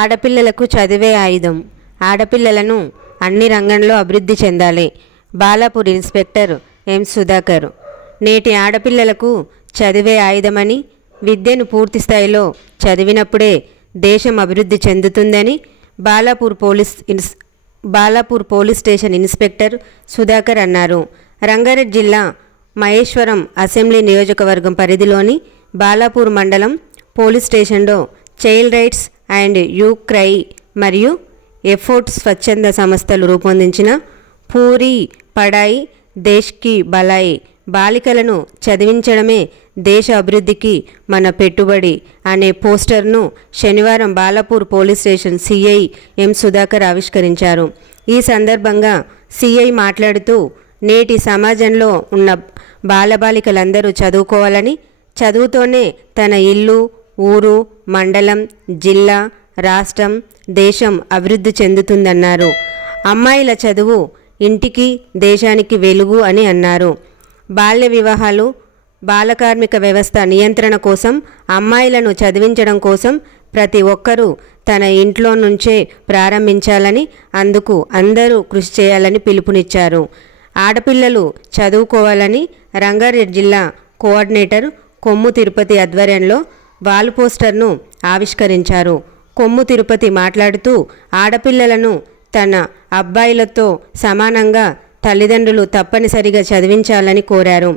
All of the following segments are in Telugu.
ఆడపిల్లలకు చదివే ఆయుధం. ఆడపిల్లలను అన్ని రంగంలో అభివృద్ధి చెందాలి. Balapur inspector M Sudhakar. నేటి ఆడపిల్లలకు చదివే ఆయుధమని, విద్యను పూర్తి స్థాయిలో చదివినప్పుడే దేశం అభివృద్ధి చెందుతుందని Balapur police station inspector Sudhakar అన్నారు. రంగారెడ్డి జిల్లా మహేశ్వరం అసెంబ్లీ నియోజకవర్గం పరిధిలోని బాలాపూర్ మండలం పోలీస్ స్టేషన్లో child rights and you cry మరియు ఎఫోర్ట్స్ స్వచ్ఛంద సంస్థలు రూపొందించిన పూరీ పడాయి దేశ్ కి బలాయి, బాలికలను చదివించడమే దేశ అభివృద్ధికి మన పెట్టుబడి అనే పోస్టర్ను శనివారం బాలాపూర్ పోలీస్ స్టేషన్ సిఐ ఎం సుధాకర్ ఆవిష్కరించారు. ఈ సందర్భంగా సిఐ మాట్లాడుతూ, నేటి సమాజంలో ఉన్న బాలబాలికలందరూ చదువుకోవాలని, చదువుతోనే తన ఇల్లు, ఊరు, మండలం, జిల్లా, రాష్ట్రం, దేశం అభివృద్ధి చెందుతుందన్నారు. అమ్మాయిల చదువు ఇంటికి, దేశానికి వెలుగు అని అన్నారు. బాల్య వివాహాలు, బాలకార్మిక వ్యవస్థ నియంత్రణ కోసం, అమ్మాయిలను చదివించడం కోసం ప్రతి ఒక్కరూ తన ఇంట్లో నుంచే ప్రారంభించాలని, అందుకు అందరూ కృషి చేయాలని పిలుపునిచ్చారు. ఆడపిల్లలు చదువుకోవాలని రంగారెడ్డి జిల్లా కోఆర్డినేటర్ కొమ్ము తిరుపతి ఆధ్వర్యంలో వాల్ పోస్టర్ను ఆవిష్కరించారు. కొమ్ము తిరుపతి మాట్లాడుతూ, ఆడపిల్లలను తన అబ్బాయిలతో సమానంగా తల్లిదండ్రులు తప్పనిసరిగా చదివించాలని కోరారు.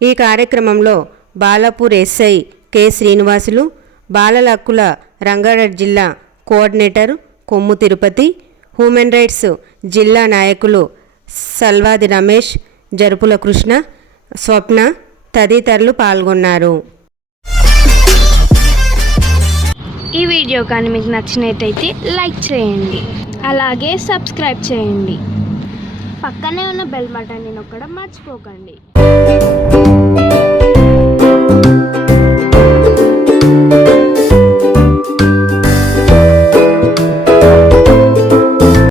ఈ కార్యక్రమంలో బాలాపూర్ ఎస్ఐ కె శ్రీనివాసులు, బాలల హక్కుల రంగారెడ్డి జిల్లా కోఆర్డినేటర్ కొమ్ము తిరుపతి, హ్యూమన్ రైట్స్ జిల్లా నాయకులు సల్వాది రమేష్, జరుపుల కృష్ణ, స్వప్న తదితరులు పాల్గొన్నారు. ఈ వీడియో కానీ మీకు నచ్చినట్టయితే లైక్ చేయండి, అలాగే సబ్స్క్రైబ్ చేయండి. పక్కనే ఉన్న బెల్ బటన్ని నొక్కడం మర్చిపోకండి.